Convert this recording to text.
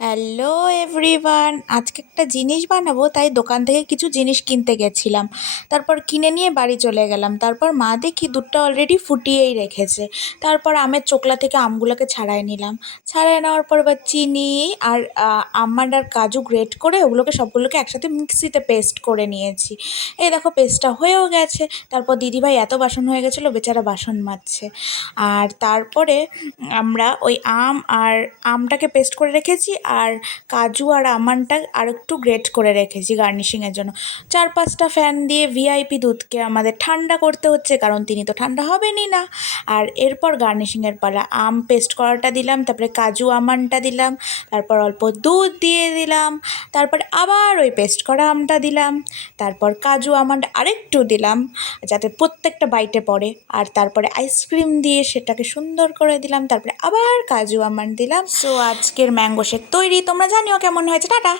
Hello everyone, আজকে একটা জিনিস বানাবো তাই দোকান থেকে কিছু জিনিস কিনতে গেছিলাম। তারপর কিনে নিয়ে বাড়ি চলে গেলাম। তারপর মা দেখি দুধটা অলরেডি ফুটিয়েই রেখেছে। তারপর আমের চোকলা থেকে আমগুলোকে ছাড়াই নিলাম। ছাড়াই নেওয়ার পর এবার চিনি আর আমন্ড আর কাজু গ্রেট করে ওগুলোকে সবগুলোকে একসাথে মিক্সিতে পেস্ট করে নিয়েছি। এই দেখো পেস্টটা হয়েও গেছে। তারপর দিদিভাই এত বাসন হয়ে গেছিলো, বেচারা বাসন মাজছে। আর তারপরে আমরা ওই আমটাকে পেস্ট করে রেখেছি, আর কাজু আর আমন্ডটা আর একটু গ্রেট করে রেখেছি গার্নিশিংয়ের জন্য। 4-5টা ফ্যান দিয়ে ভিআইপি দুধকে আমাদের ঠান্ডা করতে হচ্ছে, কারণ তিনি তো ঠান্ডা হবেনই না। আর এরপর গার্নিশিংয়ের পালা, আম পেস্ট করাটা দিলাম, তারপরে কাজু আমন্ডটা দিলাম, তারপর অল্প দুধ দিয়ে দিলাম, তারপরে আবার ওই পেস্ট করা আমটা দিলাম, তারপর কাজু আমন্ড আরেকটু দিলাম যাতে প্রত্যেকটা বাইটে পড়ে, আর তারপরে আইসক্রিম দিয়ে সেটাকে সুন্দর করে দিলাম, তারপরে আবার কাজু আমন্ড দিলাম। সো আজকের ম্যাঙ্গো শেক তৈরি। তোমরা জানিও কেমন হয়েছে। টাটা।